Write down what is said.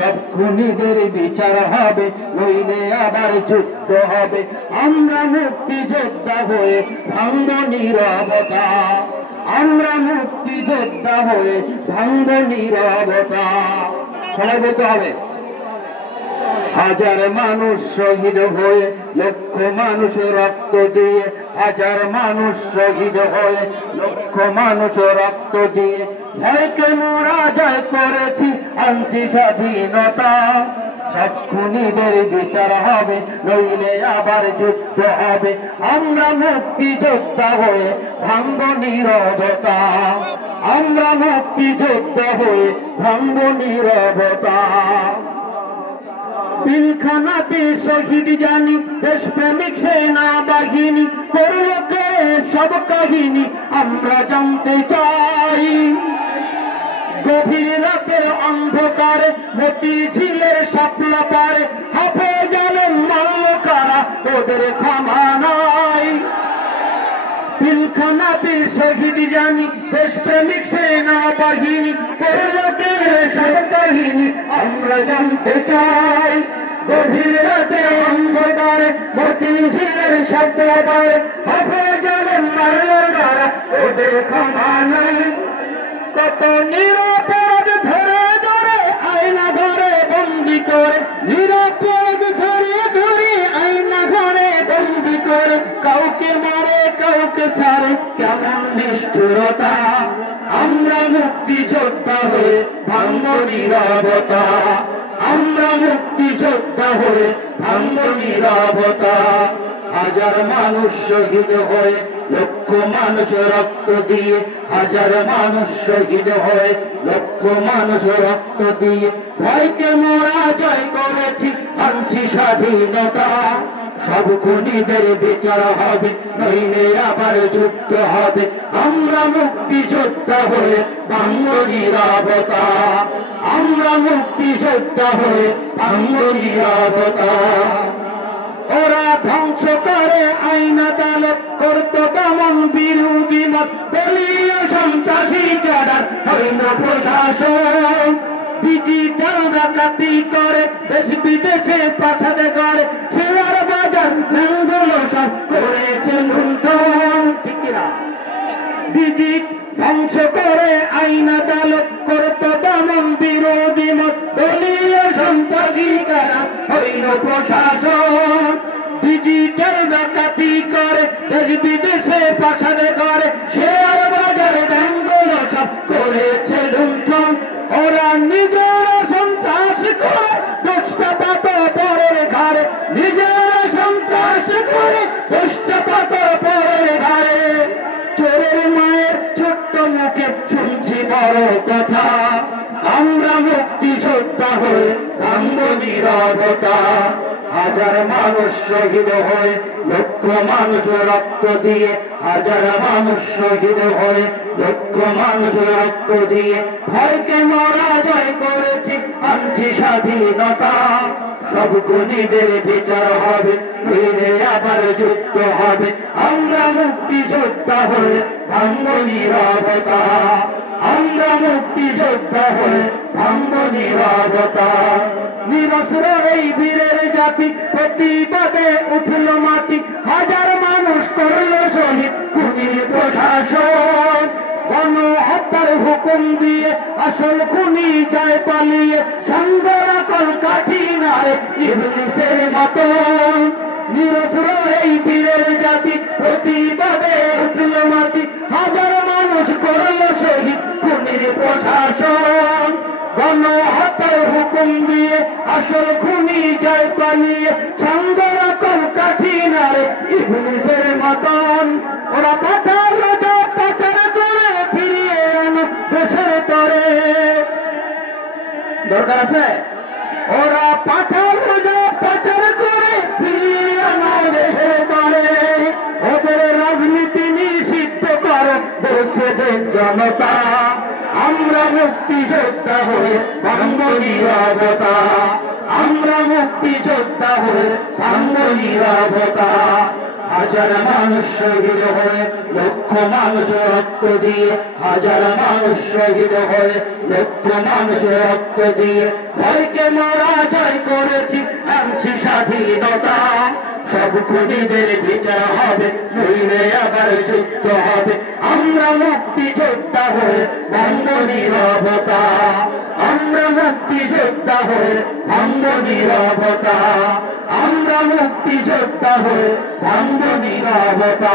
সব খুনিদের বিচার হবে, নইলে আবার যুদ্ধ হবে। আমরা মুক্তিযোদ্ধা হয়ে ভাঙব নীরবতা, আমরা মুক্তিযোদ্ধা হয়ে ভাঙব নীরবতা। সবাই বলতে হবে। হাজার মানুষ শহীদ হয়ে, লক্ষ মানুষ রক্ত দিয়ে, হাজার মানুষ শহীদ হয়ে, লক্ষ মানুষ রক্ত দিয়ে, ভয়কে মোরা জয় করেছি, আনছি স্বাধীনতা। সব খুনিদের বিচার হবে, নইলে আবার যুদ্ধ হবে। আমরা মুক্তিযোদ্ধা হয়ে ভাঙব নীরবতা, আমরা মুক্তিযোদ্ধা হয়ে ভাঙব নীরবতা। পিলখানাতে শহীদ জানি, দেশপ্রেমিক সেনা বাহিনী করল কে সব কাহিনী আমরা জানতে চাই। গভীর রাতের অন্ধকারে মতিঝিলের শাপলা পারে হাফেজ আলম মারল কারা, ওদের ক্ষমা নাই। পিলখানাতে শহীদ জানি, দেশপ্রেমিক সেনা বাহিনী করল কে সব কাহিনী আমরা জানতে চাই। গভীর রাতে অন্ধকারে মতিঝিলের শাপলা পারে হাফেজ আলম মারল কারা, ওদের ক্ষমা নাই। কত নিরপরাধ ধরে ধরে আয়না ঘরে বন্দি করে, নিরপরাধ ধরে ধরে আয়না ঘরে বন্দি করে, কাউকে মারে কাউকে ছাড়ে, কেমন নিষ্ঠুরতা। আমরা মুক্তিযোদ্ধা হয়ে ভাঙব নীরবতা, আমরা মুক্তিযোদ্ধা হয়ে ভাঙব নীরবতা। হাজার মানুষ শহীদ হয়ে, লক্ষ মানুষ রক্ত দিয়ে, হাজার মানুষ শহীদ হয়ে, লক্ষ মানুষ রক্ত দিয়ে, ভয়কে মোরা জয় করেছি, আনছি স্বাধীনতা। সব খুনিদের বিচার হবে, নইলে আবার যুদ্ধ হবে। আমরা মুক্তিযোদ্ধা হয়ে ভাঙব নীরবতা, আমরা মুক্তিযোদ্ধা হয়ে ভাঙব নীরবতা। ওরা ধ্বংস করে আইন আদালত, করত দমন বিরোধী মত, দলীয় সন্ত্রাসী ক্যাডার হইল প্রশাসন। ডিজিটাল ডাকাতি করে, দেশ বিদেশে প্রাসাদে করে, শেয়ার বাজার ব্যাংকগুলো সব করেছে লুণ্ঠন। ঠিক না? ধ্বংস করে আইন আদালত, করত দমন বিরোধী মত, দলীয় সন্ত্রাসী কারা হইল প্রশাসন। ডিজিটাল ডাকাতি করে, দেশ বিদেশে প্রাসাদে করে, শেয়ার বাজার ব্যাংকগুলো সব করেছে লুণ্ঠন। ওরা নিজেরা সন্ত্রাস করে দুঃসাপাত পরের ঘরে, নিজেরা সন্ত্রাস করে দুঃসাপাত পরের ঘরে। চোরের মায়ের ছোট্ট মুখে শুনছি বড় কথা, আমরা মুক্তিযোদ্ধা হয়ে ভাঙব নীরবতা। হাজার মানুষ শহীদ হয়ে, লক্ষ মানুষ রক্ত দিয়ে, হাজার মানুষ শহীদ হয়ে, লক্ষ মানুষ রক্ত দিয়ে, ভয়কে মোরা জয় করেছি, আনছি স্বাধীনতা। সব খুনিদের বিচার হবে, নইলে আবার যুদ্ধ হবে। আমরা মুক্তিযোদ্ধা হয়ে ভাঙব নীরবতা, আমরা মুক্তিযোদ্ধা হয়ে ভাঙব নীরবতা। নিরস্ত্র এই বীরের জাতি প্রতিবাদে উঠল মাটি, হাজার মানুষ করল শহীদ খুনির প্রশাসন। গণহত্যার হুকুম দিয়ে আসল খুনি যায় পালিয়ে, সংগরা কলকাঠি নারে ইবলিসের মতন। নিরস্ত্র এই বীরের জাতি প্রতিবাদে উঠল মাটি, হাজার মানুষ করল শহীদ খুনির প্রশাসন। গণহত্যার হুকুম দিয়ে আসল খুনি যায় পালিয়ে, সংগরা কলকাঠি নারে ইবলিসের মতন। ওরা পাঠার রাজা পাচার করে ফিরিয়ে আনো দেশের তরে। দরকার আছে? ওরা পাঠার রাজা পাচার করে ফিরিয়ে আনো দেশের তরে। ওদের রাজনীতি নিষিদ্ধ করে বলছে জনতা। আমরা মুক্তিযোদ্ধা হয়ে ভাঙব নীরবতা, আমরা মুক্তিযোদ্ধা হয়ে ভাঙব নীরবতা। হাজার মানুষ শহীদ হয়ে, লক্ষ মানুষ রক্ত দিয়ে, হাজার মানুষ শহীদ হয়ে, লক্ষ মানুষ রক্ত দিয়ে, ভয়কে মোরা জয় করেছি আনছি স্বাধীনতা। সব খুনিদের বিচার হবে, নইলে আবার যুদ্ধ হবে। আমরা মুক্তি যোদ্ধা হয়ে ভাঙব নীরবতা, আমরা মুক্তি যোদ্ধা হয়ে ভাঙব নীরবতা, আমরা মুক্তি যোদ্ধা হয়ে ভাঙব নীরবতা।